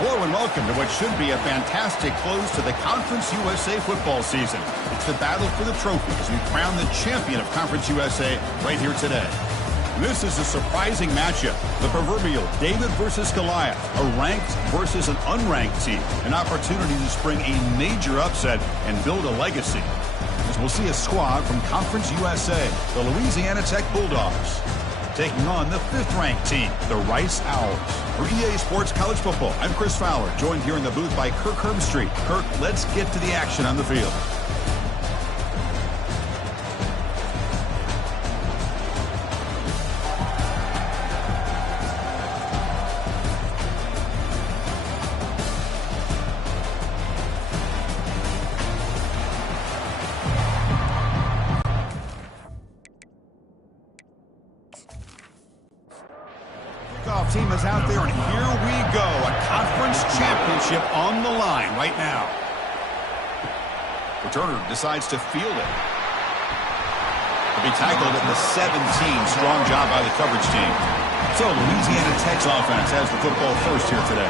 Hello and welcome to what should be a fantastic close to the Conference USA football season. It's the battle for the trophy as we crown the champion of Conference USA right here today. This is a surprising matchup. The proverbial David versus Goliath, a ranked versus an unranked team. An opportunity to spring a major upset and build a legacy. As we'll see a squad from Conference USA, the Louisiana Tech Bulldogs, taking on the 5th-ranked team, the Rice Owls. For EA Sports College Football, I'm Chris Fowler, joined here in the booth by Kirk Herbstreit. Kirk, let's get to the action on the field. Team is out there, and here we go. A conference championship on the line right now. Returner decides to field it. To be tackled at the 17. Strong job by the coverage team. So Louisiana Tech's offense has the football first here today.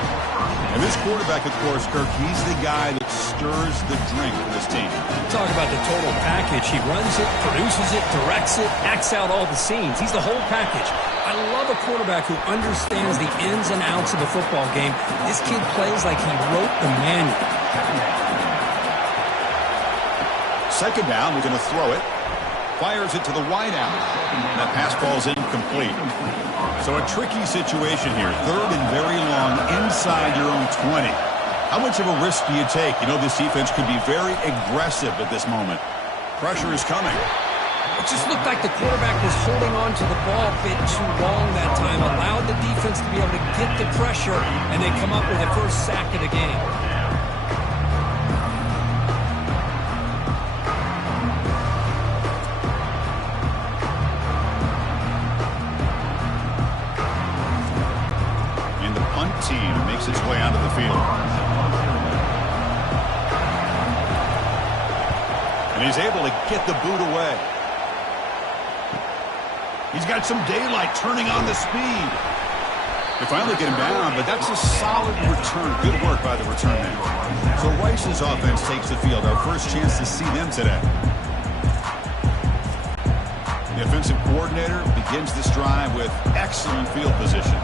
And this quarterback, of course, Kirk, he's the guy that stirs the drink for this team. Talk about the total package. He runs it, produces it, directs it, acts out all the scenes. He's the whole package. I love a quarterback who understands the ins and outs of the football game. This kid plays like he wrote the manual. Second down, we're going to throw it. Fires it to the wide out. That pass ball's incomplete. So a tricky situation here. Third and very long inside your own 20. How much of a risk do you take? You know, this defense could be very aggressive at this moment. Pressure is coming. It just looked like the quarterback was holding on to the ball a bit too long that time, allowed the defense to be able to get the pressure, and they come up with the first sack of the game. And the punt team makes its way onto the field. And he's able to get the boot away. He's got some daylight turning on the speed. They finally get him down, but that's a solid return. Good work by the return man. So Rice's offense takes the field. Our first chance to see them today. The offensive coordinator begins this drive with excellent field position.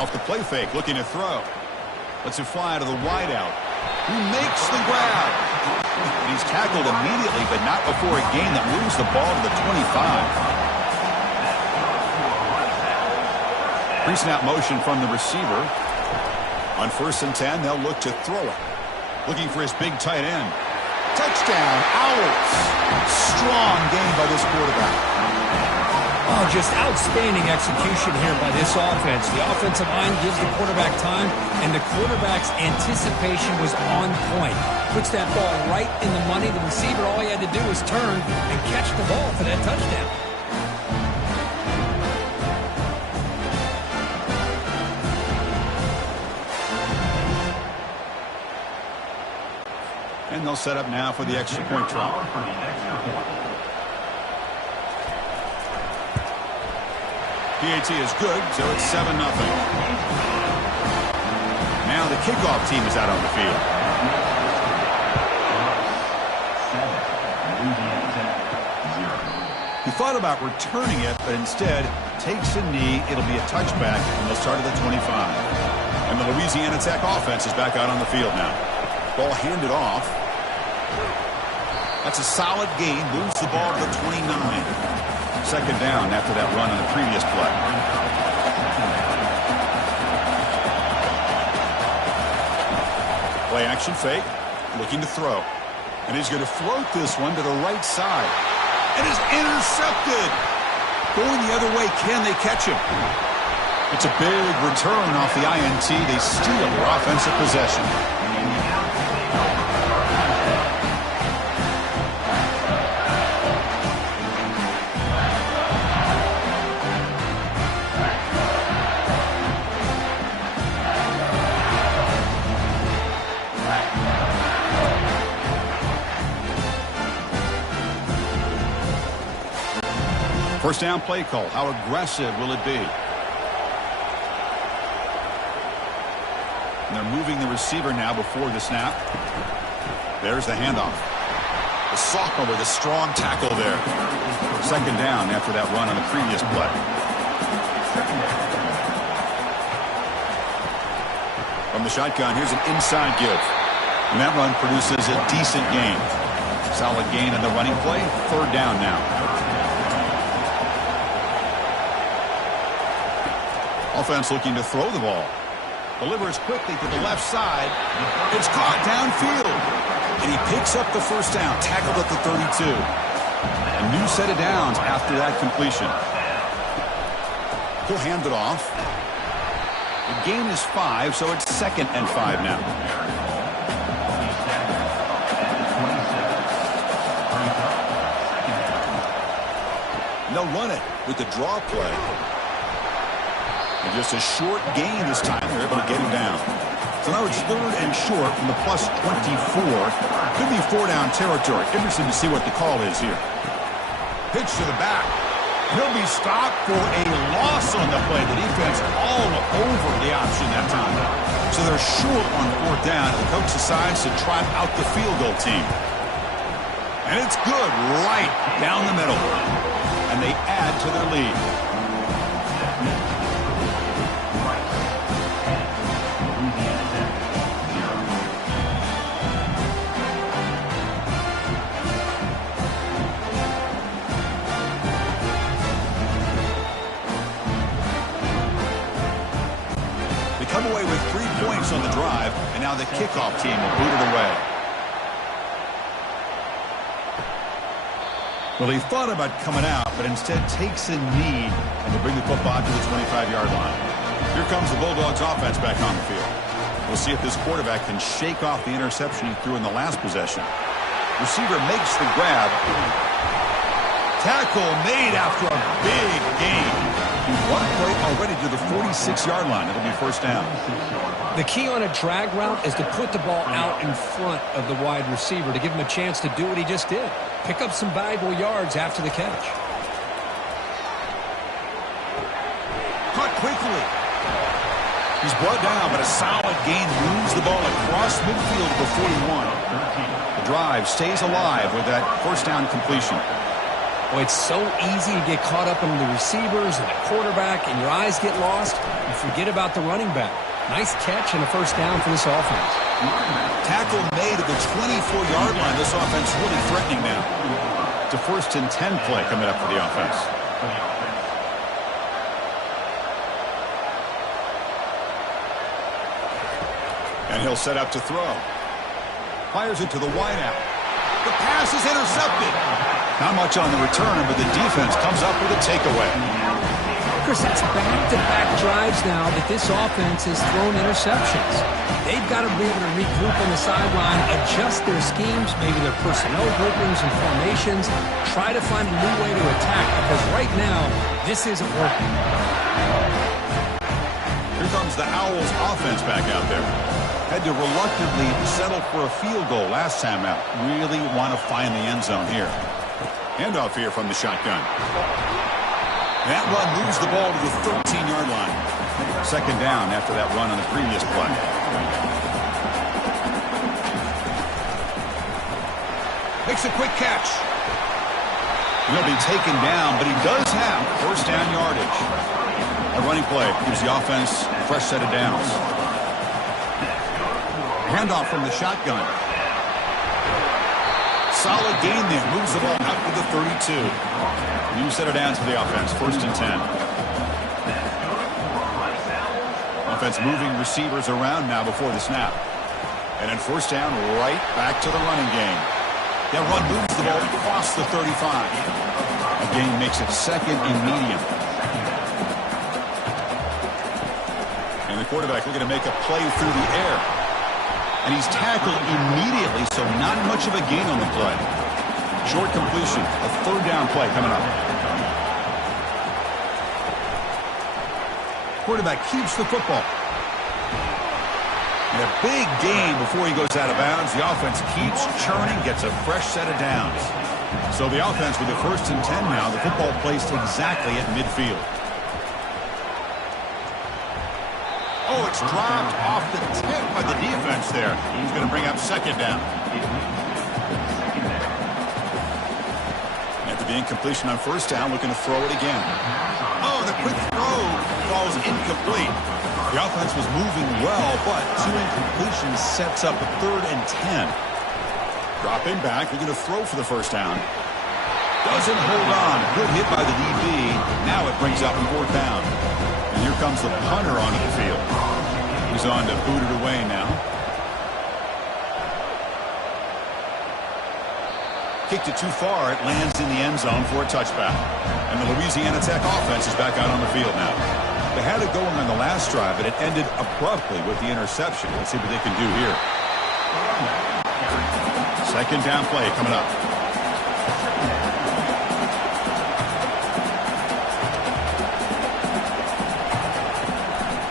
Off the play fake, looking to throw. Lets it fly to the wideout, who makes the grab. He's tackled immediately, but not before a gain that moves the ball to the 25. Pre-snap motion from the receiver. On 1st and 10, they'll look to throw it. Looking for his big tight end. Touchdown, Owls. Strong game by this quarterback. Oh, just outstanding execution here by this offense. The offensive line gives the quarterback time, and the quarterback's anticipation was on point. Puts that ball right in the money. The receiver, all he had to do was turn and catch the ball for that touchdown. And they'll set up now for the extra point try. PAT is good, so it's 7-0. Now the kickoff team is out on the field. He thought about returning it, but instead takes a knee. It'll be a touchback, and they'll start at the 25. And the Louisiana Tech offense is back out on the field now. Ball handed off. That's a solid gain. Moves the ball to the 29. Second down after that run on the previous play. Play action fake. Looking to throw. And he's going to float this one to the right side. And is intercepted. Going the other way. Can they catch him? It's a big return off the INT. They steal their offensive possession. First down play call. How aggressive will it be? And they're moving the receiver now before the snap. There's the handoff. The sophomore with a strong tackle there. Second down after that run on the previous play. From the shotgun, here's an inside give. And that run produces a decent gain. Solid gain on the running play. Third down now. Offense looking to throw the ball. Delivers quickly to the left side. It's caught downfield. And he picks up the first down. Tackled at the 32. A new set of downs after that completion. He'll hand it off. The gain is 5, so it's 2nd and 5 now. And they'll run it with the draw play. And just a short gain this time. They're able to get him down. So now it's 3rd and short from the plus 24. Could be 4-down territory. Interesting to see what the call is here. Pitch to the back. He'll be stopped for a loss on the play. The defense all over the option that time. So they're short on 4th down. And the coach decides to trot out the field goal team. And it's good right down the middle. And they add to their lead. Come away with 3 points on the drive, and now the kickoff team will boot it away. Well, he thought about coming out, but instead takes a knee and will bring the football to the 25-yard line. Here comes the Bulldogs offense back on the field. We'll see if this quarterback can shake off the interception he threw in the last possession. Receiver makes the grab. Tackle made after a big gain. One play already to the 46-yard line. It'll be first down. The key on a drag route is to put the ball out in front of the wide receiver to give him a chance to do what he just did. Pick up some valuable yards after the catch. Caught quickly. He's brought down, but a solid gain moves the ball across midfield to the 41. The drive stays alive with that first down completion. Oh, it's so easy to get caught up in the receivers and the quarterback, and your eyes get lost. You forget about the running back. Nice catch and a first down for this offense. Tackle made at the 24-yard line. This offense really threatening now. It's a 1st and 10 play coming up for the offense. And he'll set up to throw. Fires it to the wideout. The pass is intercepted. Not much on the return, but the defense comes up with a takeaway. Chris, that's back-to-back drives now that this offense has thrown interceptions. They've got to be able to regroup on the sideline, adjust their schemes, maybe their personnel groupings and formations, try to find a new way to attack, because right now, this isn't working. Here comes the Owls offense back out there. Had to reluctantly settle for a field goal last time out. Really want to find the end zone here. Handoff here from the shotgun. That run moves the ball to the 13-yard line. Second down after that run on the previous play. Makes a quick catch. He'll be taken down, but he does have first down yardage. A running play gives the offense a fresh set of downs. Handoff from the shotgun. Solid gain there. Moves the ball out to the 32. New set of downs for the offense. 1st and 10. Offense moving receivers around now before the snap. And then first down right back to the running game. That run moves the ball across the 35. A gain makes it 2nd and medium. And the quarterback looking to make a play through the air. And he's tackled immediately, so not much of a gain on the play. Short completion, a 3rd down play coming up. Quarterback keeps the football. And a big gain before he goes out of bounds. The offense keeps churning, gets a fresh set of downs. So the offense with the 1st and 10 now, the football placed exactly at midfield. Oh, it's dropped off the tip by the defense there. He's going to bring up second down. After the incompletion on first down, looking to throw it again. Oh, the quick throw falls incomplete. The offense was moving well, but 2 incompletions sets up a 3rd and 10. Dropping back, looking to throw for the first down. Doesn't hold on. Good hit by the DB. Now it brings up 4th down. And here comes the punter onto the field. He's on to boot it away now. Kicked it too far. It lands in the end zone for a touchback. And the Louisiana Tech offense is back out on the field now. They had it going on the last drive, but it ended abruptly with the interception. Let's see what they can do here. Second down play coming up.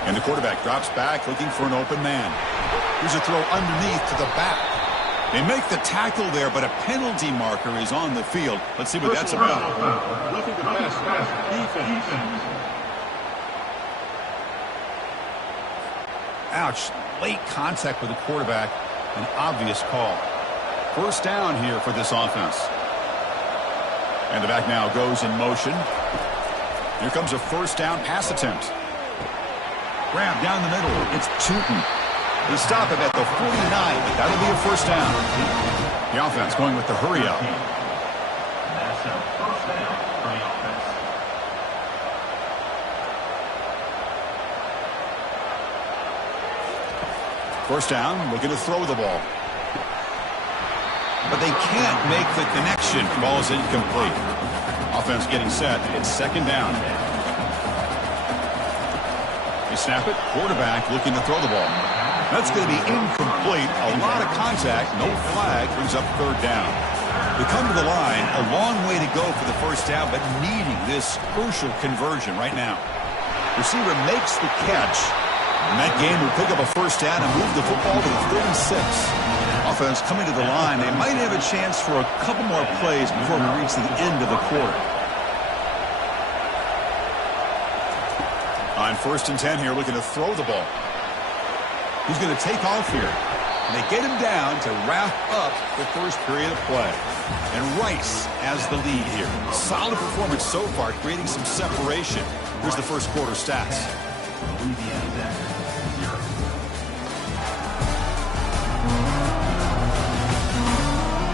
And the quarterback drops back, looking for an open man. Here's a throw underneath to the back. They make the tackle there, but a penalty marker is on the field. Let's see what that's about. Looking to pass defense. Ouch. Late contact with the quarterback. An obvious call. First down here for this offense. And the back now goes in motion. Here comes a first down pass attempt. Grab down the middle. It's Tootin. They stop him at the 49, but that'll be a first down. The offense going with the hurry up. That's a first down for the offense. First down, looking to throw the ball. But they can't make the connection. Ball's incomplete. Offense getting set. It's second down. They snap it. Quarterback looking to throw the ball. That's going to be incomplete. A lot of contact. No flag. Brings up third down. They come to the line. A long way to go for the first down, but needing this crucial conversion right now. Receiver makes the catch. And that game will pick up a first down and move the football to the 36. Offense coming to the line. They might have a chance for a couple more plays before we reach the end of the quarter. On 1st and 10 here, looking to throw the ball. He's going to take off here. And they get him down to wrap up the first period of play. And Rice has the lead here. Solid performance so far, creating some separation. Here's the first quarter stats.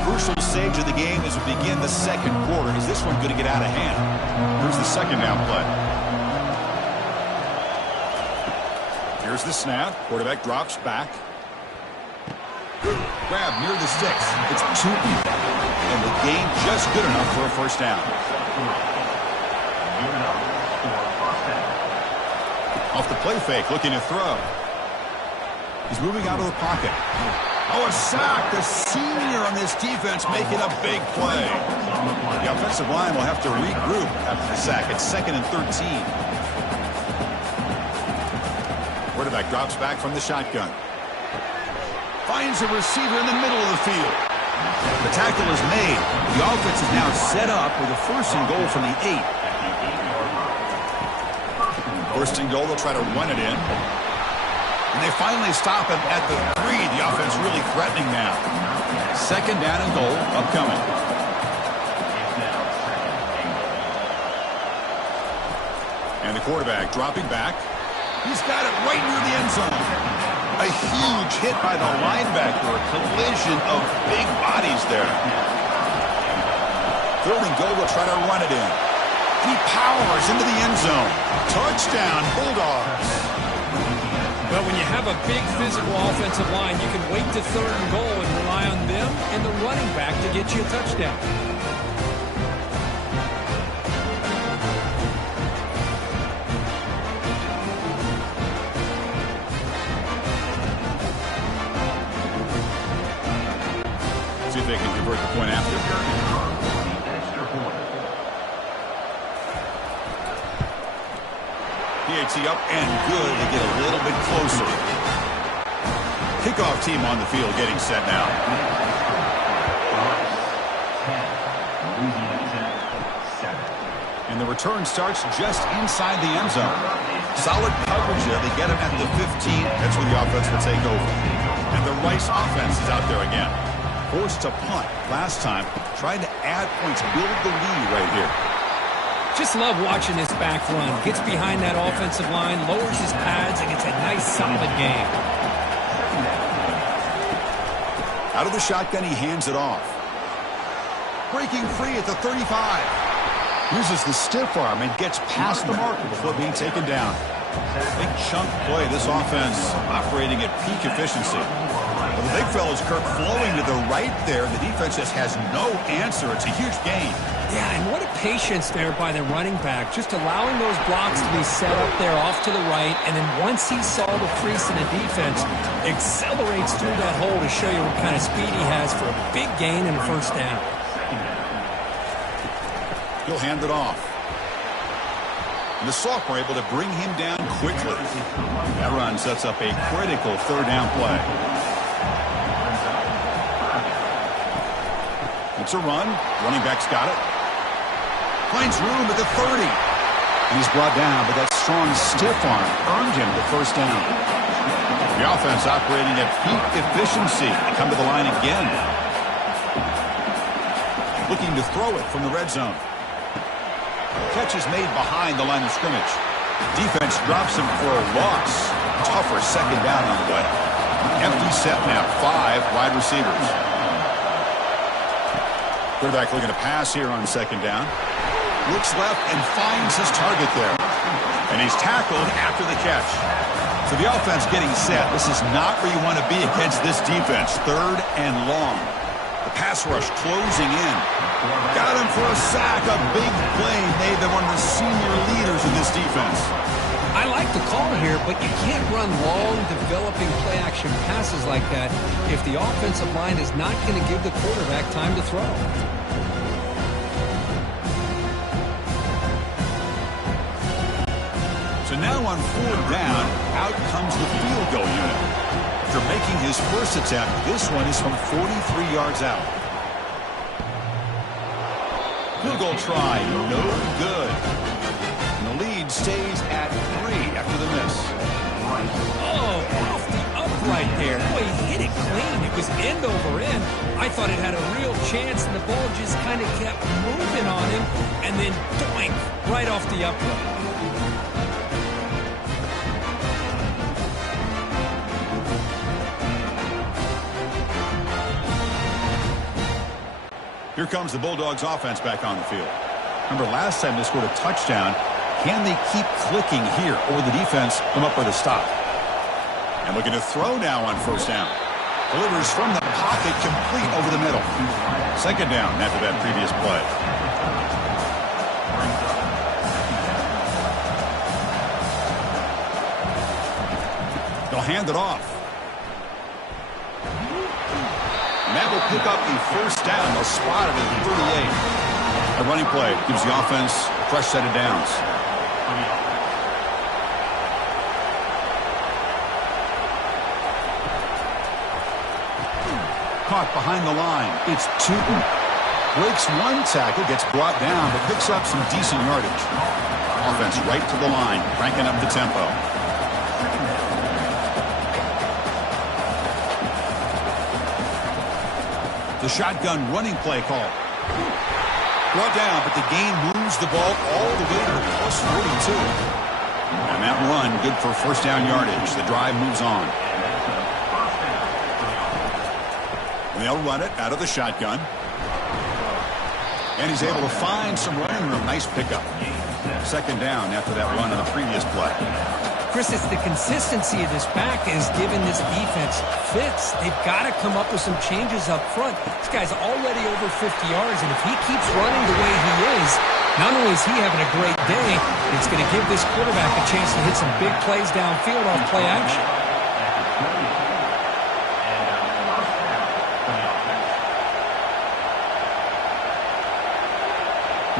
Crucial stage of the game as we begin the second quarter. Is this one going to get out of hand? Here's the second down play. Here's the snap. Quarterback drops back. Grab near the sticks. It's Tootin. And the game just good enough for a first down. Off the play fake, looking to throw. He's moving out of the pocket. Oh, a sack. The senior on this defense making a big play. The offensive line will have to regroup after the sack. It's 2nd and 13. Quarterback drops back from the shotgun. Finds a receiver in the middle of the field. The tackle is made. The offense is now set up with a 1st and goal from the 8. 1st and goal, they'll try to run it in. And they finally stop him at the 3. The offense really threatening now. 2nd down and goal upcoming. And the quarterback dropping back. He's got it right near the end zone. A huge hit by the linebacker. A collision of big bodies there. 3rd and goal, they'll try to run it in. He powers into the end zone. Touchdown, Bulldogs. Well, when you have a big physical offensive line, you can wait to 3rd and goal and rely on them and the running back to get you a touchdown. See if they can convert the point after. PAT up and good to get a little bit closer. Kickoff team on the field getting set now. And the return starts just inside the end zone. Solid coverage there. They get him at the 15. That's where the offense will take over. And the Rice offense is out there again. Forced to punt last time. Trying to add points, build the lead right here. Just love watching this back run. Gets behind that offensive line, lowers his pads, and gets a nice solid game. Out of the shotgun, he hands it off. Breaking free at the 35. Uses the stiff arm and gets past the marker before being taken down. Big chunk play. This offense operating at peak efficiency. Well, the big fella's Kirk flowing to the right there. The defense just has no answer. It's a huge gain. Yeah, and what a patience there by the running back. Just allowing those blocks to be set up there off to the right. And then once he saw the crease in the defense, accelerates through that hole to show you what kind of speed he has for a big gain and a first down. He'll hand it off. And the sophomore able to bring him down quickly. That run sets up a critical third down play. It's a run. Running back's got it. Finds room at the 30. And he's brought down, but that strong stiff arm earned him the first down. The offense operating at peak efficiency. They come to the line again. Looking to throw it from the red zone. Catch is made behind the line of scrimmage. Defense drops him for a loss. Tougher second down on the way. Empty set now. 5 wide receivers. Quarterback looking to pass here on second down. Looks left and finds his target there. And he's tackled after the catch. So the offense getting set. This is not where you want to be against this defense. 3rd and long. The pass rush closing in. Got him for a sack. A big play made them one of the senior leaders of this defense. I like the call here, but you can't run long, developing play-action passes like that if the offensive line is not going to give the quarterback time to throw. So now on 4th down, out comes the field goal unit. After making his first attempt, this one is from 43 yards out. Field goal try, no good. And the lead stays at 3 after the miss. Oh, off the upright there. Boy, he hit it clean. It was end over end. I thought it had a real chance, and the ball just kind of kept moving on him, and then doink, right off the upright. Here comes the Bulldogs offense back on the field. Remember last time they scored a touchdown. Can they keep clicking here, or the defense come up with a stop? And looking to throw now on 1st down. Delivers from the pocket, complete over the middle. 2nd down after that previous play. They'll hand it off. And that will pick up the 1st down. They'll spot it at 38. A running play gives the offense a fresh set of downs. Caught behind the line. It's 2. Breaks 1 tackle, gets brought down, but picks up some decent yardage. Offense right to the line, cranking up the tempo. The shotgun running play call. Brought down, but the gain moves the ball all the way to the plus 42. And that run, good for 1st down yardage. The drive moves on. And they'll run it out of the shotgun. And he's able to find some running room. Nice pickup. 2nd down after that run on the previous play. Chris, it's the consistency of this back is giving this defense fits. They've got to come up with some changes up front. This guy's already over 50 yards, and if he keeps running the way he is, not only is he having a great day, it's going to give this quarterback a chance to hit some big plays downfield off play action.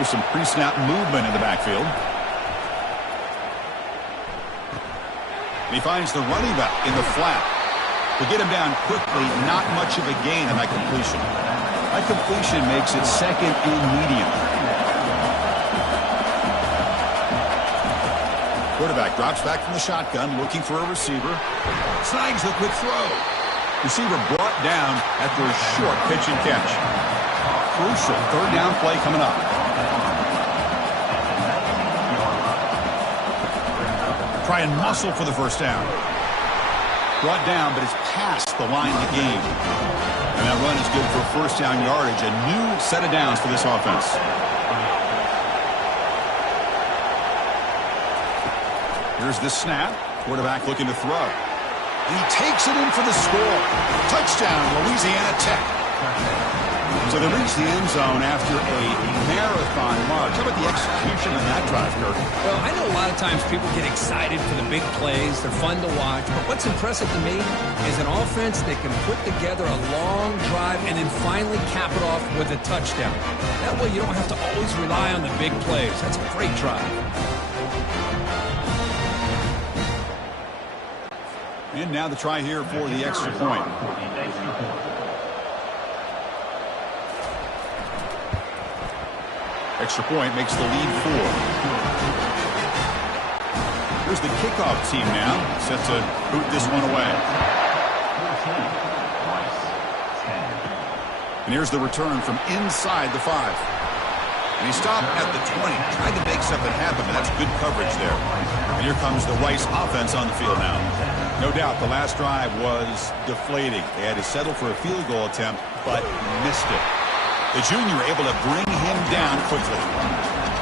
There's some pre-snap movement in the backfield. And he finds the running back in the flat. To get him down quickly, not much of a gain on that completion. That completion makes it 2nd and medium. Quarterback drops back from the shotgun, looking for a receiver. Snags the quick throw. Receiver brought down after a short pitch and catch. Crucial third down play coming up. Try and muscle for the first down. Brought down, but it's past the line of the game. And that run is good for first down yardage. A new set of downs for this offense. Here's the snap. Quarterback looking to throw. And he takes it in for the score. Touchdown, Louisiana Tech. So they reach the end zone after a marathon march. How about the execution on that drive, Kirk? Well, I know a lot of times people get excited for the big plays. They're fun to watch. But what's impressive to me is an offense that can put together a long drive and then finally cap it off with a touchdown. That way you don't have to always rely on the big plays. That's a great drive. And now the try here for the extra point. Extra point makes the lead 4. Here's the kickoff team now, set to boot this one away. And here's the return from inside the 5. And he stopped at the 20, tried to make something happen, but that's good coverage there. And here comes the Rice offense on the field now. No doubt the last drive was deflating. They had to settle for a field goal attempt, but missed it. The junior able to bring him down quickly.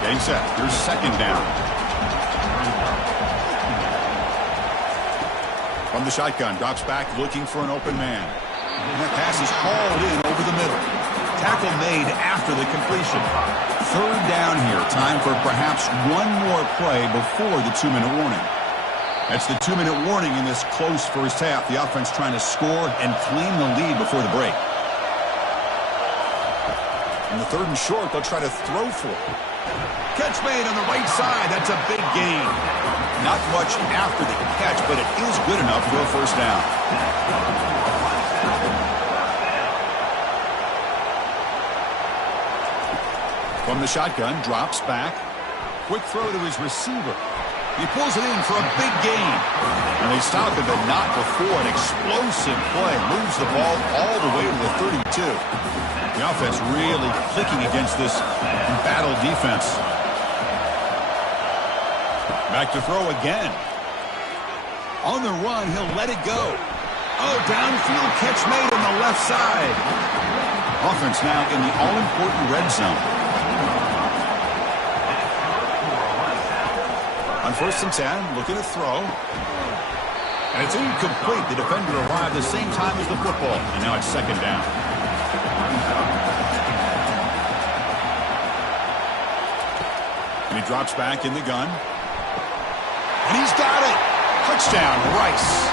Getting set. Here's second down. From the shotgun, drops back looking for an open man. And that pass is hauled in over the middle. Tackle made after the completion. Third down here. Time for perhaps one more play before the 2-minute warning. That's the 2-minute warning in this close first half. The offense trying to score and claim the lead before the break. In the third and short, they'll try to throw for it. Catch made on the right side. That's a big gain. Not much after the catch, but it is good enough for a first down. From the shotgun, drops back. Quick throw to his receiver. He pulls it in for a big gain. And they stop it, but not before an explosive play. Moves the ball all the way to the 32. The offense really clicking against this battle defense. Back to throw again. On the run, he'll let it go. Oh, downfield catch made on the left side. Offense now in the all-important red zone. On 1st and 10, looking to throw. And it's incomplete. The defender arrived the same time as the football. And now it's second down. And he drops back in the gun. And he's got it. Touchdown, Rice.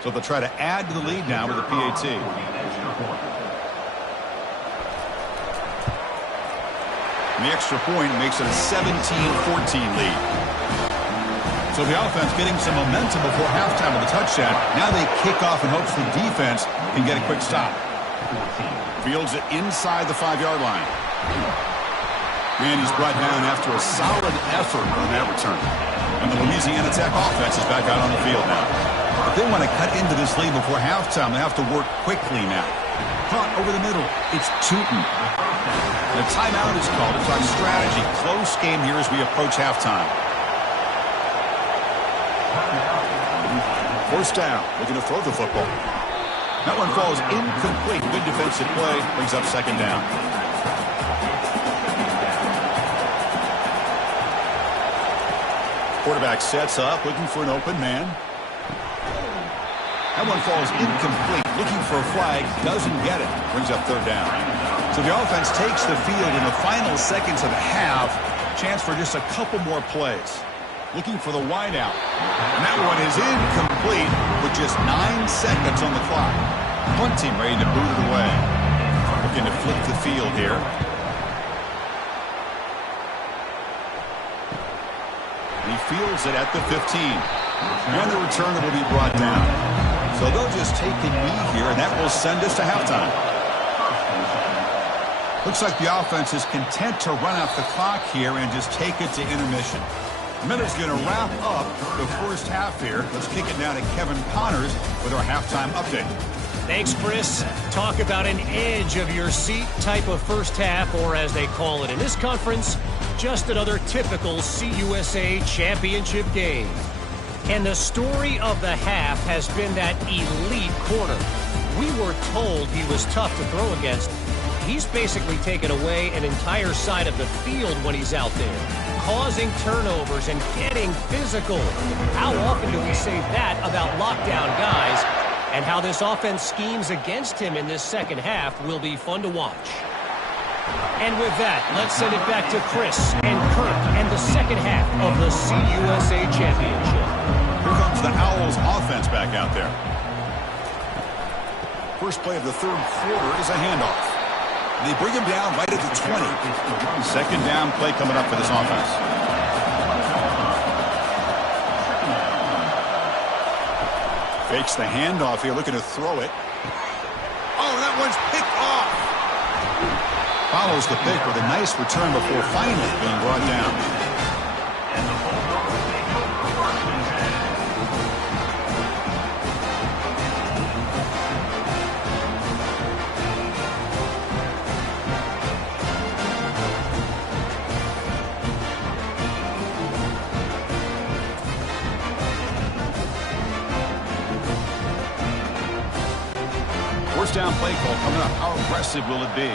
So they'll try to add to the lead now with a PAT. And the extra point makes it a 17-14 lead. So the offense getting some momentum before halftime with a touchdown. Now they kick off in hopes the defense can get a quick stop. Fields it inside the 5-yard line. And he's brought down after a solid effort on that return. And the Louisiana Tech offense is back out on the field now. If they want to cut into this lead before halftime, they have to work quickly now. Caught over the middle. It's Tootin. The timeout is called to talk strategy. Close game here as we approach halftime. First down. Looking to throw the football. That one falls incomplete. Good defensive play. Brings up second down. Quarterback sets up, looking for an open man. That one falls incomplete. Looking for a flag. Doesn't get it. Brings up third down. So the offense takes the field in the final seconds of the half. Chance for just a couple more plays. Looking for the wideout. And that one is incomplete with just 9 seconds on the clock. Punt team ready to boot it away. Looking to flip the field here. He fields it at the 15. And the returner will be brought down. So they'll just take a knee here, and that will send us to halftime. Looks like the offense is content to run out the clock here and just take it to intermission. Miller's going to wrap up the first half here. Let's kick it down to Kevin Connors with our halftime update. Thanks, Chris. Talk about an edge of your seat type of first half, or as they call it in this conference, just another typical CUSA championship game. And the story of the half has been that elite corner. We were told he was tough to throw against. He's basically taken away an entire side of the field when he's out there, causing turnovers and getting physical. How often do we say that about lockdown guys? And how this offense schemes against him in this second half will be fun to watch. And with that, let's send it back to Chris and Kirk and the second half of the CUSA Championship. Here comes the Owls offense back out there. First play of the third quarter is a handoff. They bring him down right at the 20. Second down play coming up for this offense. Fakes the handoff here, looking to throw it. Oh, that one's picked off. Follows the pick with a nice return before finally being brought down. First down play call coming up. How aggressive will it be?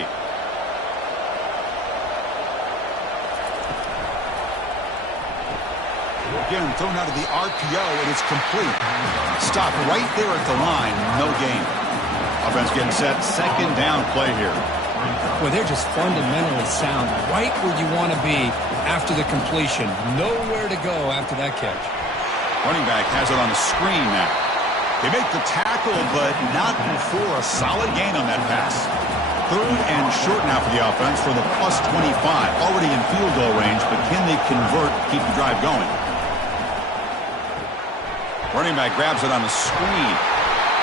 Again, thrown out of the RPO, and it's complete. Stop right there at the line. No gain. Offense getting set. Second down play here. Well, they're just fundamentally sound. Right where you want to be after the completion. Nowhere to go after that catch. Running back has it on the screen now. They make the tackle, but not before a solid gain on that pass. Third and short now for the offense for the plus 25. Already in field goal range, but can they convert to keep the drive going? Running back grabs it on the screen.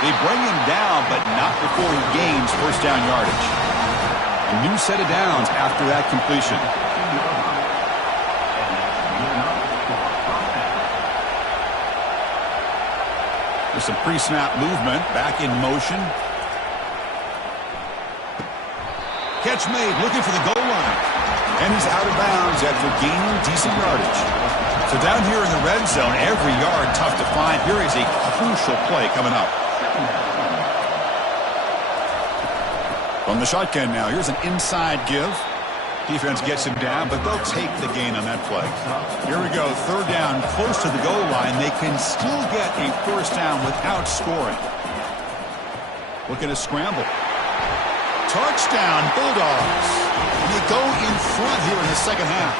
They bring him down, but not before he gains first down yardage. A new set of downs after that completion. There's some pre-snap movement. Back in motion. Catch made, looking for the goal line. And he's out of bounds after gaining decent yardage. So down here in the red zone, every yard tough to find. Here is a crucial play coming up. From the shotgun now, here's an inside give. Defense gets him down, but they'll take the gain on that play. Here we go, third down, close to the goal line. They can still get a first down without scoring. Looking to scramble. Touchdown, Bulldogs. And they go in front here in the second half.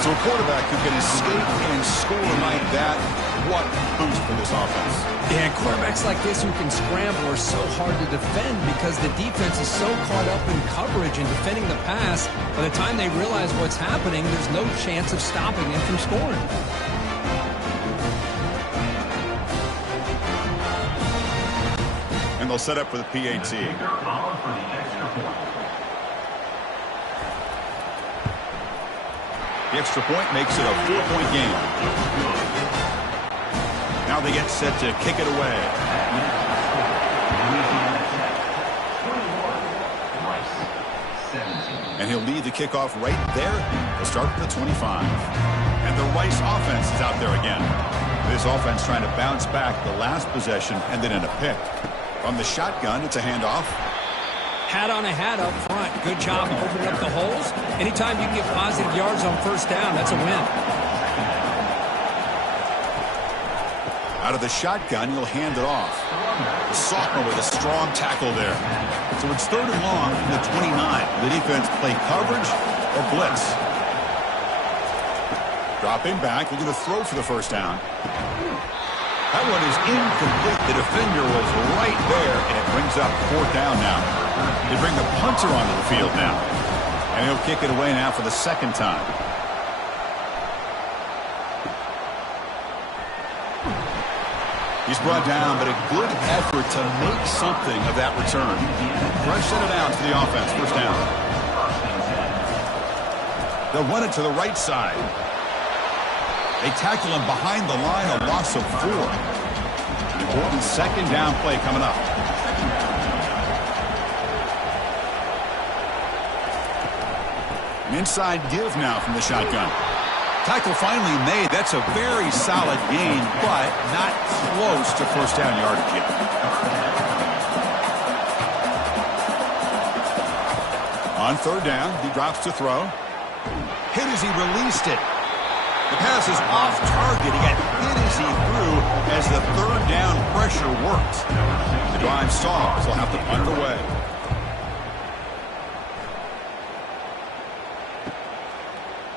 So a quarterback who can escape and score like that, what boost for this offense. Yeah, quarterbacks like this who can scramble are so hard to defend because the defense is so caught up in coverage and defending the pass. By the time they realize what's happening, there's no chance of stopping them from scoring. And they'll set up for the PAT. The extra point makes it a 4-point game. Now they get set to kick it away. And he'll lead the kickoff right there. They'll start at the 25. And the Rice offense is out there again. This offense trying to bounce back. The last possession ended in a pick. From the shotgun, it's a handoff. Hat on a hat up front. Good job opening up the holes. Anytime you can get positive yards on first down, that's a win. Out of the shotgun, he'll hand it off. The sophomore with a strong tackle there. So it's third and long from the 29. The defense play coverage or blitz. Dropping back, looking to throw for the first down. That one is incomplete. The defender was right there, and it brings up fourth down now. They bring the punter onto the field now. And he'll kick it away now for the second time. He's brought down, but a good effort to make something of that return. Fresh set of downs for the offense. First down. They'll run it to the right side. They tackle him behind the line, a loss of 4. An important second down play coming up. An inside give now from the shotgun. Tackle finally made. That's a very solid gain, but not close to first down yardage yet. On third down, he drops to throw. Hit as he released it. The pass is off target. He got hit as he threw as the third down pressure worked. The drive stalls. They'll have to punt it away.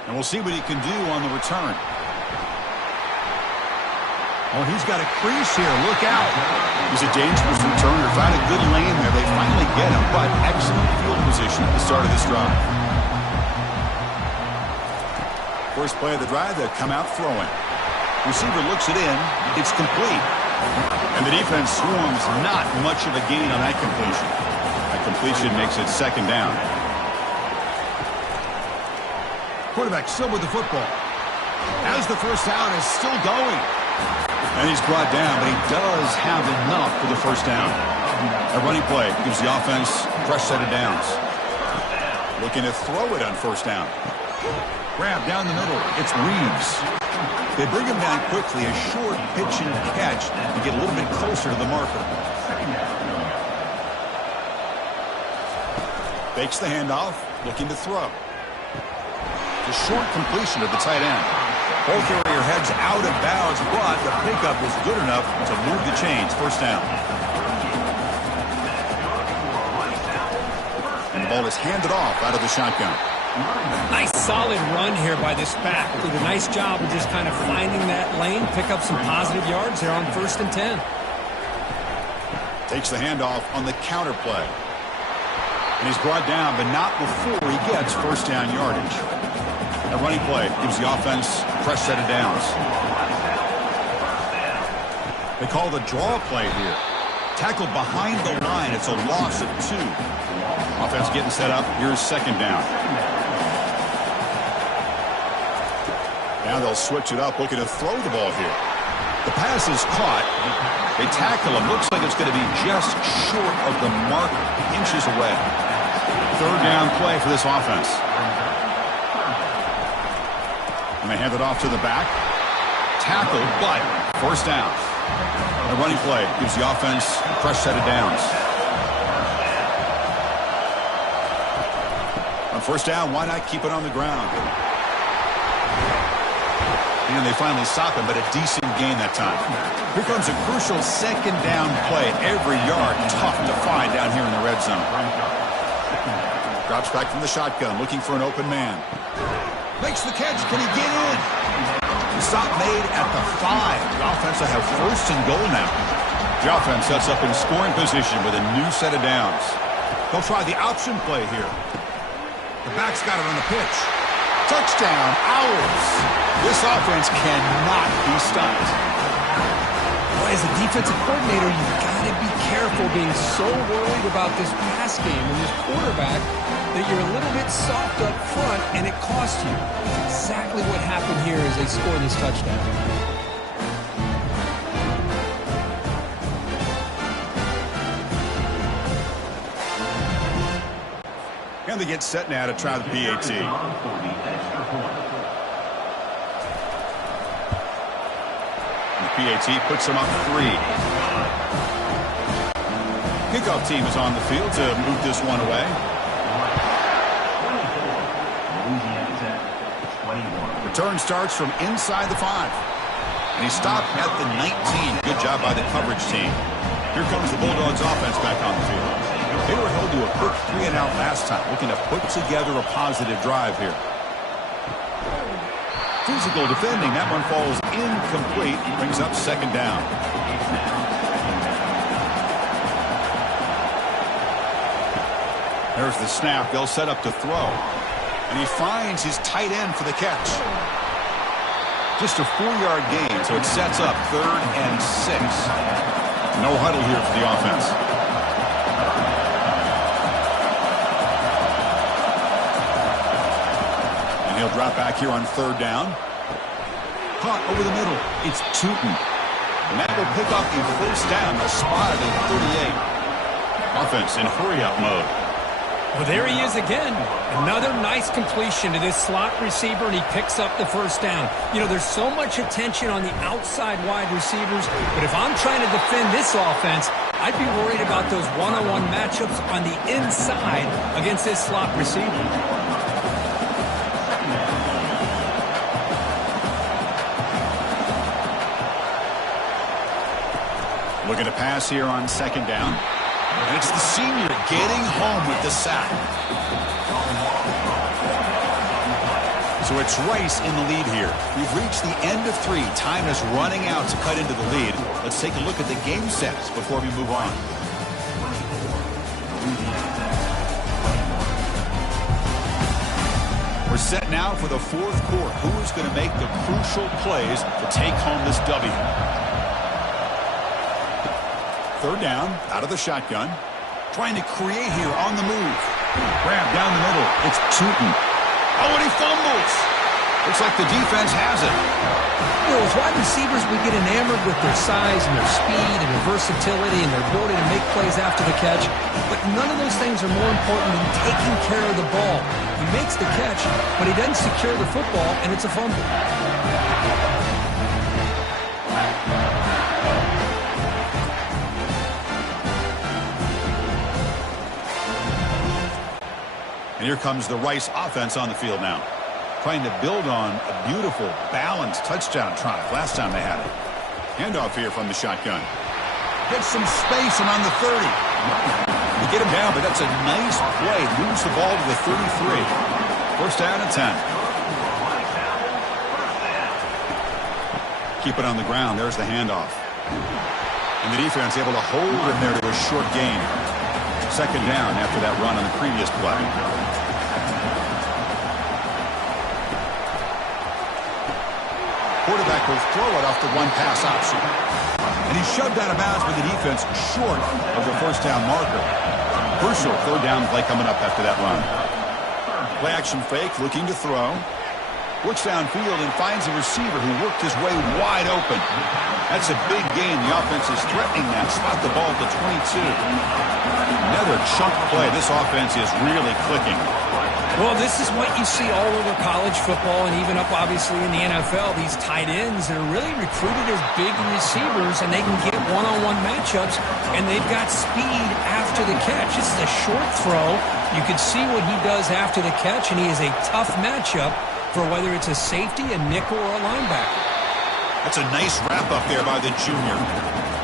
And we'll see what he can do on the return. Oh, he's got a crease here. Look out. He's a dangerous returner. Found a good lane there. They finally get him, but excellent field position at the start of this drive. First play of the drive, they'll come out throwing. Receiver looks it in. It's complete. And the defense swarms not much of a gain on that completion. That completion makes it second down. Quarterback still with the football. As the first down is still going. And he's brought down, but he does have enough for the first down. A running play gives the offense a fresh set of downs. Looking to throw it on first down. Grab down the middle. It's Reeves. They bring him down quickly. A short pitch and catch to get a little bit closer to the marker. Fakes the handoff. Looking to throw. The short completion to the tight end. Ball carrier heads out of bounds, but the pickup was good enough to move the chains. First down. And the ball is handed off out of the shotgun. Nice solid run here by this back. Did a nice job of just kind of finding that lane, pick up some positive yards there on 1st and 10. Takes the handoff on the counter play. And he's brought down, but not before he gets first down yardage. A running play gives the offense a fresh set of downs. They call the draw play here. Tackle behind the line. It's a loss of 2. Offense getting set up. Here's second down. Now they'll switch it up, looking to throw the ball here. The pass is caught. They tackle him. Looks like it's going to be just short of the mark, inches away. Third down play for this offense. And they hand it off to the back. Tackle, but first down. A running play gives the offense a fresh set of downs. On first down, why not keep it on the ground? And they finally stop him, but a decent gain that time. Here comes a crucial second down play. Every yard tough to find down here in the red zone. Drops back from the shotgun, looking for an open man. Makes the catch. Can he get in? The stop made at the 5. The offense will have first and goal now. The offense sets up in scoring position with a new set of downs. They'll try the option play here. The back's got it on the pitch. Touchdown, Owls. This offense cannot be stopped. Well, as a defensive coordinator, you've got to be careful being so worried about this pass game and this quarterback that you're a little bit soft up front and it costs you. That's exactly what happened here as they scored this touchdown. And they get set now to try the PAT. The PAT puts them up 3. Kickoff team is on the field to move this one away. Return starts from inside the 5. And he stopped at the 19. Good job by the coverage team. Here comes the Bulldogs offense back on the field. They were held to a quick 3-and-out last time, looking to put together a positive drive here. Physical defending. That one falls incomplete. Brings up second down. There's the snap. They'll set up to throw. And he finds his tight end for the catch. Just a 4-yard gain, so it sets up 3rd and 6. No huddle here for the offense. And he'll drop back here on 3rd down. Caught over the middle. It's Tootin. And that will pick up a 1st down. They'll spot it at 38. Offense in hurry-up mode. Well, there he is again. Another nice completion to this slot receiver, and he picks up the 1st down. You know, there's so much attention on the outside wide receivers, but if I'm trying to defend this offense, I'd be worried about those one-on-one matchups on the inside against this slot receiver. Look at a pass here on 2nd down. And it's the senior getting home with the sack. So it's Rice in the lead here. We've reached the end of 3. Time is running out to cut into the lead. Let's take a look at the game sets before we move on. We're set now for the 4th quarter. Who is going to make the crucial plays to take home this W? 3rd down, out of the shotgun. Trying to create here on the move. Grab down the middle. It's Tootin. Oh, and he fumbles. Looks like the defense has it. You know, as wide receivers, we get enamored with their size and their speed and their versatility and their ability to make plays after the catch. But none of those things are more important than taking care of the ball. He makes the catch, but he doesn't secure the football, and it's a fumble. And here comes the Rice offense on the field now. Trying to build on a beautiful, balanced touchdown drive last time they had it. Handoff here from the shotgun. Gets some space and on the 30. They get him down, but that's a nice play. Moves the ball to the 33. 1st down and 10. Keep it on the ground. There's the handoff. And the defense able to hold him there to a short gain. 2nd down after that run on the previous play. Quarterback will throw it off the 1-pass option. And he's shoved out of bounds with the defense short of the 1st down marker. Crucial 3rd down play coming up after that run. Play action fake, looking to throw. Looks downfield and finds a receiver who worked his way wide open. That's a big gain. The offense is threatening that. Spot the ball at the 22. Another chunk play. This offense is really clicking. Well, this is what you see all over college football and even up, obviously, in the NFL. These tight ends that are really recruited as big receivers, and they can get one-on-one matchups, and they've got speed after the catch. This is a short throw. You can see what he does after the catch, and he is a tough matchup for whether it's a safety, a nickel, or a linebacker. That's a nice wrap-up there by the junior.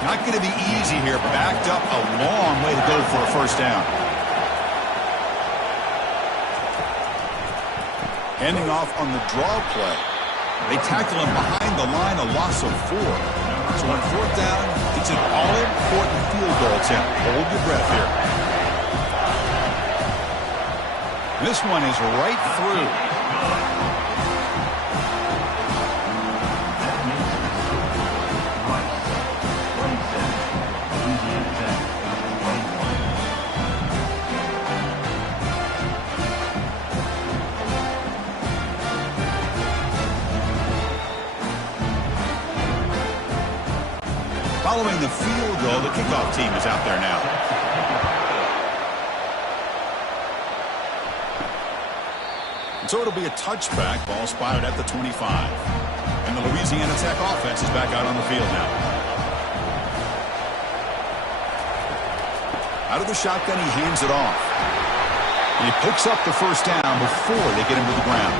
Not going to be easy here. Backed up a long way to go for a 1st down. Handing off on the draw play. They tackle him behind the line, a loss of 4. So on 4th down, it's an all-important field goal attempt. Hold your breath here. This one is right through. Following the field goal, the kickoff team is out there now. And so it'll be a touchback. Ball spotted at the 25. And the Louisiana Tech offense is back out on the field now. Out of the shotgun, he hands it off. And he picks up the 1st down before they get him to the ground.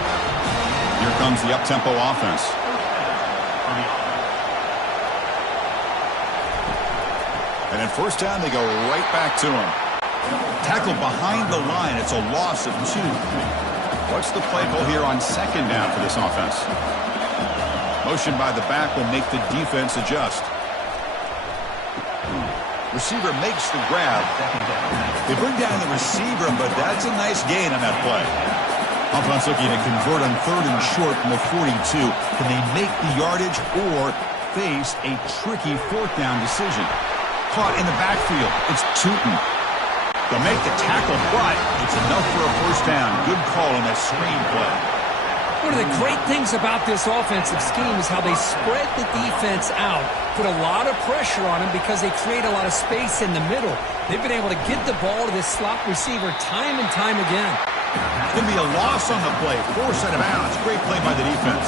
Here comes the up-tempo offense. And at 1st down, they go right back to him. Tackled behind the line. It's a loss of 2. What's the play call here on second down for this offense? Motion by the back will make the defense adjust. Receiver makes the grab. They bring down the receiver, but that's a nice gain on that play. Offense looking to convert on 3rd and short from the 42. Can they make the yardage or face a tricky 4th down decision? Caught in the backfield. It's Tootin. They'll make the tackle, but it's enough for a 1st down. Good call on that screen play. One of the great things about this offensive scheme is how they spread the defense out, put a lot of pressure on them because they create a lot of space in the middle. They've been able to get the ball to this slot receiver time and time again. It's going to be a loss on the play. Force out of bounds. Great play by the defense.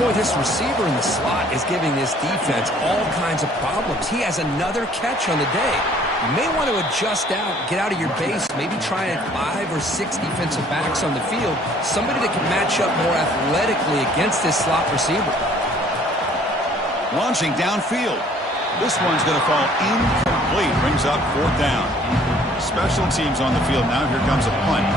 Boy, this receiver in the slot is giving this defense all kinds of problems. He has another catch on the day. You may want to adjust out, get out of your base, maybe try 5 or 6 defensive backs on the field, somebody that can match up more athletically against this slot receiver. Launching downfield. This one's going to fall incomplete. Brings up 4th down. Special teams on the field now. Here comes a punt.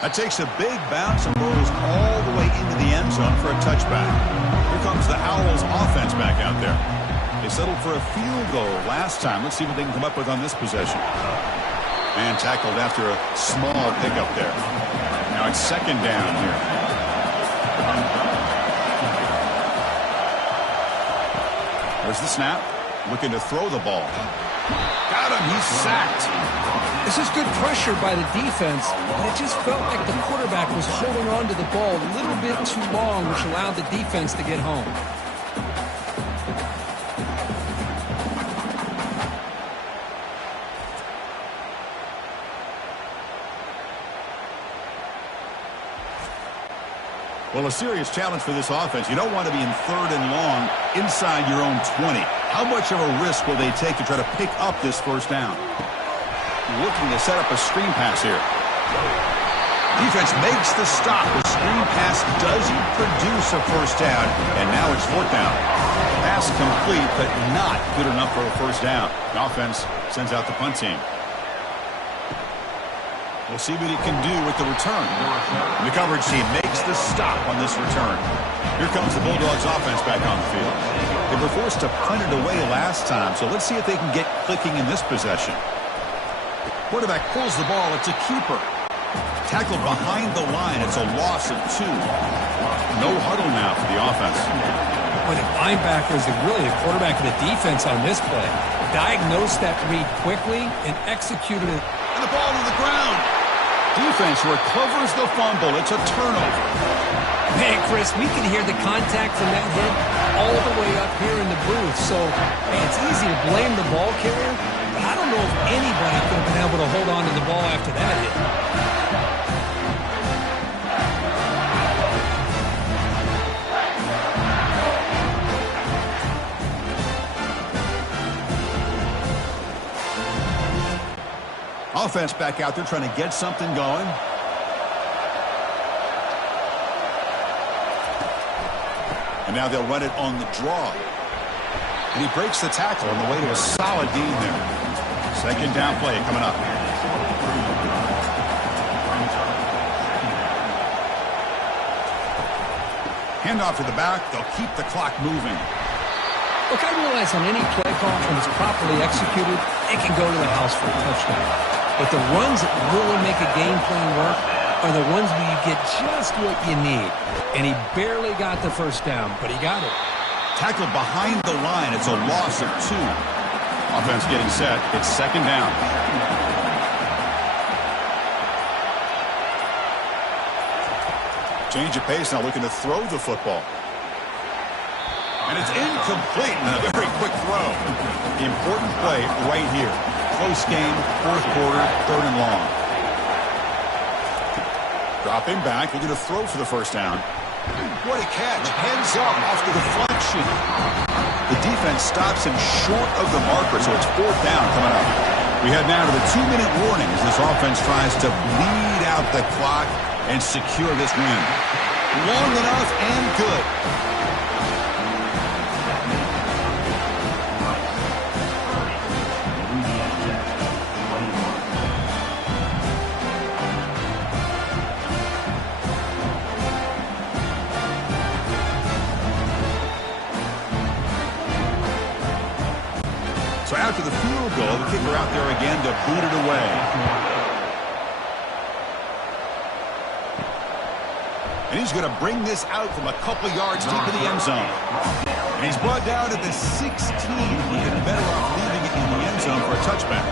That takes a big bounce and rolls all the way into the end zone for a touchback. Here comes the Owls offense back out there. They settled for a field goal last time. Let's see what they can come up with on this possession. And tackled after a small pickup there. Now it's 2nd down here. There's the snap. Looking to throw the ball. Got him. He's sacked. This is good pressure by the defense, but it just felt like the quarterback was holding on to the ball a little bit too long, which allowed the defense to get home. Well, a serious challenge for this offense. You don't want to be in 3rd and long inside your own 20. How much of a risk will they take to try to pick up this 1st down? Looking to set up a screen pass here. Defense makes the stop. The screen pass doesn't produce a 1st down, and now it's 4th down. Pass complete, but not good enough for a 1st down. The offense sends out the punt team. We'll see what he can do with the return. The coverage team makes the stop on this return. Here comes the Bulldogs offense back on the field. They were forced to punt it away last time, so let's see if they can get clicking in this possession. Quarterback pulls the ball. It's a keeper. Tackled behind the line. It's a loss of 2. No huddle now for the offense. But the linebackers are really the quarterback of the defense on this play. Diagnosed that read quickly and executed it. And the ball to the ground. Defense recovers the fumble. It's a turnover. Man, Chris, we can hear the contact from that hit all the way up here in the booth. So, man, it's easy to blame the ball carrier. I don't know if anybody could have been able to hold on to the ball after that hit. Offense back out there trying to get something going. And now they'll run it on the draw. And he breaks the tackle on the way to a solid gain there. 2nd down play coming up. Handoff to the back. They'll keep the clock moving. Look, I realize on any play call, when it's properly executed, it can go to the house for a touchdown. But the runs that really make a game plan work are the ones where you get just what you need. And he barely got the 1st down, but he got it. Tackled behind the line. It's a loss of 2. Offense getting set. It's 2nd down. Change of pace now, looking to throw the football. And it's incomplete and a very quick throw. The important play right here. Close game, 4th quarter, 3rd and long. Dropping back, looking to throw for the 1st down. What a catch. Hands up off the deflection. The defense stops him short of the marker, so it's 4th down coming up. We head now to the 2-minute warning as this offense tries to bleed out the clock and secure this win. Long enough and good. So after the field goal, the kicker out there again to boot it away. And he's going to bring this out from a couple yards deep in the end zone. And he's brought down at the 16. He'd been better off leaving it in the end zone for a touchback.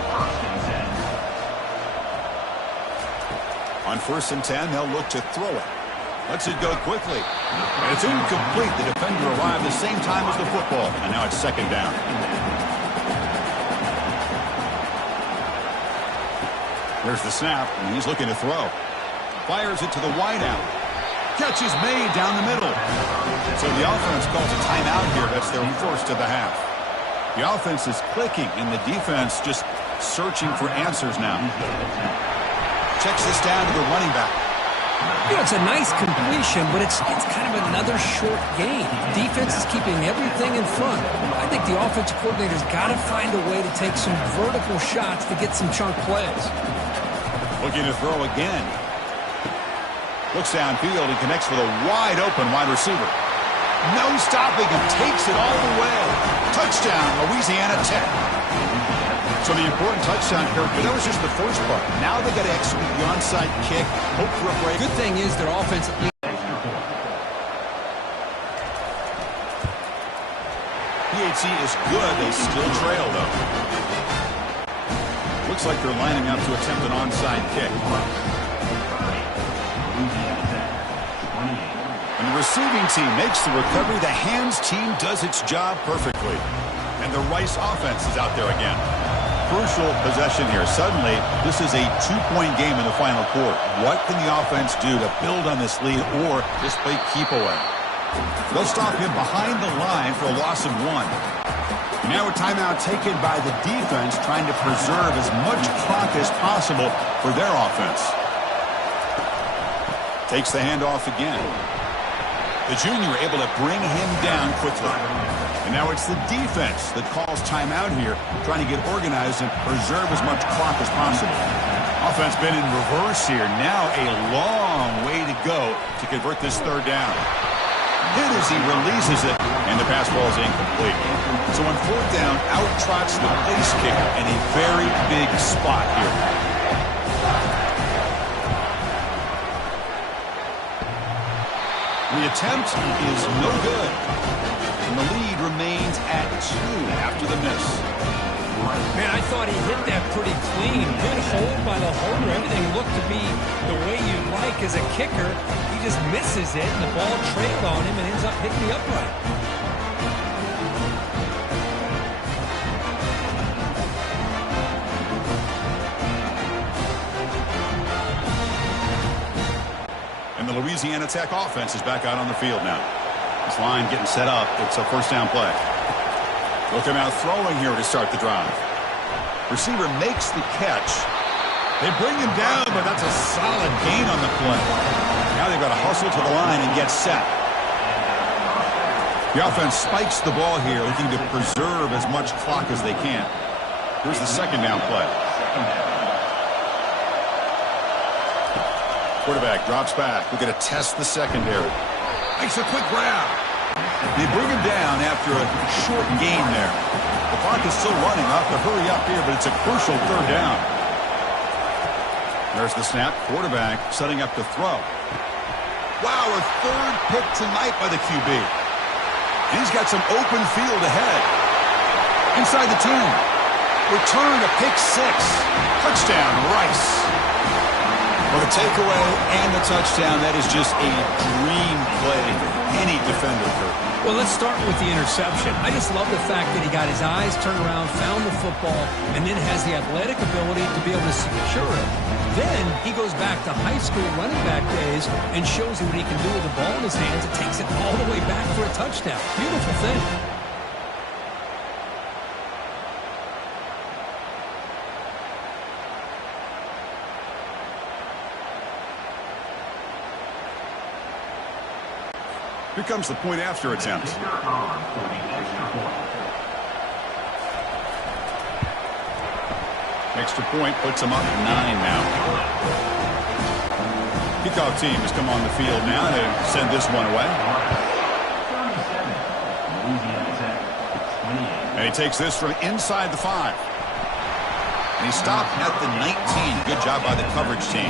On 1st and 10, they'll look to throw it. Lets it go quickly. And it's incomplete. The defender arrived the same time as the football. And now it's 2nd down. There's the snap, and he's looking to throw. Fires it to the wideout. Catch is made down the middle. So the offense calls a timeout here. That's their first of the half. The offense is clicking, and the defense just searching for answers now. Checks this down to the running back. You know, it's a nice completion, but it's kind of another short gain. The defense is keeping everything in front. I think the offensive coordinator's got to find a way to take some vertical shots to get some chunk plays. Looking to throw again. Looks downfield and connects with a wide-open wide receiver. No stopping him. Takes it all the way. Touchdown, Louisiana Tech. So the important touchdown, Kirk, but that was just the first part. Now they got to execute the onside kick, hope for a break. Good thing is their offensive line. PAT is good. They still trail, though. Looks like they're lining up to attempt an onside kick. And the receiving team makes the recovery. The hands team does its job perfectly. And the Rice offense is out there again. Crucial possession here. Suddenly, this is a 2-point game in the final quarter. What can the offense do to build on this lead or just play keep away? They'll stop him behind the line for a loss of 1. Now a timeout taken by the defense, trying to preserve as much clock as possible for their offense. Takes the handoff again. The junior able to bring him down quickly. And now it's the defense that calls timeout here, trying to get organized and preserve as much clock as possible. Offense been in reverse here. Now a long way to go to convert this 3rd down. Hit as he releases it, and the pass ball is incomplete. So on 4th down, out trots the place kicker in a very big spot here. The attempt is no good. And the lead remains at 2 after the miss. Man, I thought he hit that pretty clean. Good hold by the holder. Everything looked to be the way you'd like as a kicker. He just misses it, and the ball trailed on him and ends up hitting the upright. And the Louisiana Tech offense is back out on the field now. This line getting set up. It's a 1st down play. They'll come out throwing here to start the drive. Receiver makes the catch. They bring him down, but that's a solid gain on the play. Now they've got to hustle to the line and get set. The offense spikes the ball here, looking to preserve as much clock as they can. Here's the 2nd down play. Quarterback drops back. We're going to test the secondary. Makes a quick grab. They bring him down after a short gain there. The clock is still running. I'll have to hurry up here, but it's a crucial 3rd down. There's the snap. Quarterback setting up to throw. Wow, a 3rd pick tonight by the QB. And he's got some open field ahead. Inside the 10. Return to pick 6. Touchdown, Rice. Well, the takeaway and the touchdown, that is just a dream play for any defender, Kurt. Well, let's start with the interception. I just love the fact that he got his eyes turned around, found the football, and then has the athletic ability to be able to secure it. Then he goes back to high school running back days and shows you what he can do with the ball in his hands. It takes it all the way back for a touchdown. Beautiful thing. Here comes the point after attempt. Extra point puts them up 9 now. Kickoff team has come on the field now to send this one away. And he takes this from inside the 5. And he stopped at the 19. Good job by the coverage team.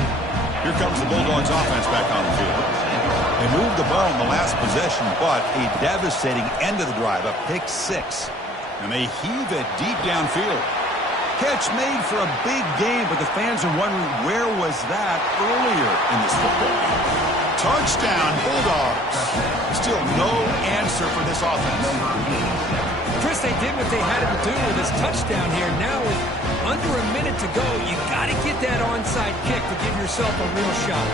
Here comes the Bulldogs offense back on the field. They moved the ball in the last possession, but a devastating end of the drive, a pick 6. And they heave it deep downfield. Catch made for a big game, but the fans are wondering where was that earlier in this football game. Touchdown, Bulldogs. Still no answer for this offense. Chris, they did what they had to do with this touchdown here. Now with under a minute to go, you got to get that onside kick to give yourself a real shot.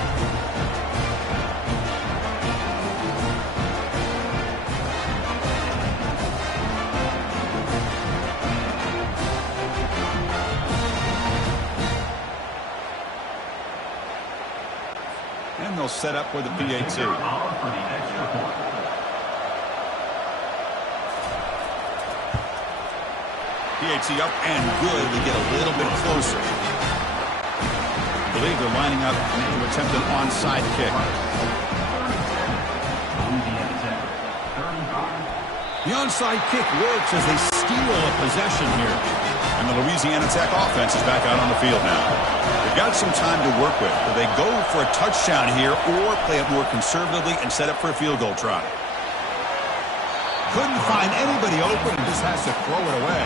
And they'll set up with the PAT. PAT up and good. They get a little bit closer. I believe they're lining up to attempt an onside kick. The onside kick works as they steal a possession here. And the Louisiana Tech offense is back out on the field now. They've got some time to work with. Do they go for a touchdown here or play it more conservatively and set up for a field goal try? Couldn't find anybody open and just has to throw it away.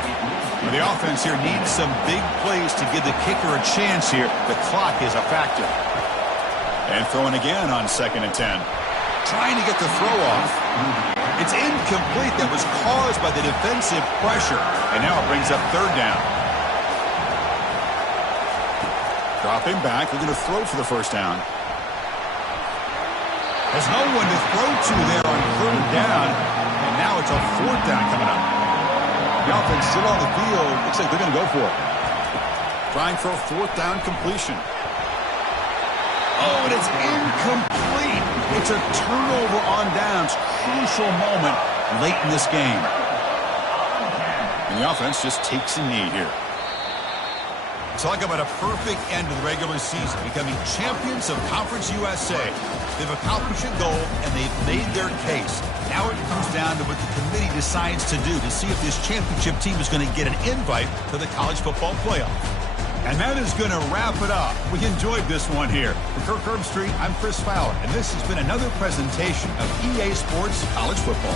But the offense here needs some big plays to give the kicker a chance here. The clock is a factor. And throwing again on 2nd and 10. Trying to get the throw off. It's incomplete. That was caused by the defensive pressure. And now it brings up 3rd down. Dropping back. They're going to throw for the 1st down. There's no one to throw to there on 3rd down. And now it's a 4th down coming up. The offense still on the field. Looks like they're going to go for it. Trying for a 4th down completion. Oh, and it's incomplete. It's a turnover on downs. Crucial moment late in this game. And the offense just takes a knee here. Talk about a perfect end to the regular season, becoming champions of Conference USA. They've accomplished a goal, and they've made their case. Now it comes down to what the committee decides to do to see if this championship team is going to get an invite to the college football playoff. And that is going to wrap it up. We enjoyed this one here. For Kirk Herbstreit, I'm Chris Fowler, and this has been another presentation of EA Sports College Football.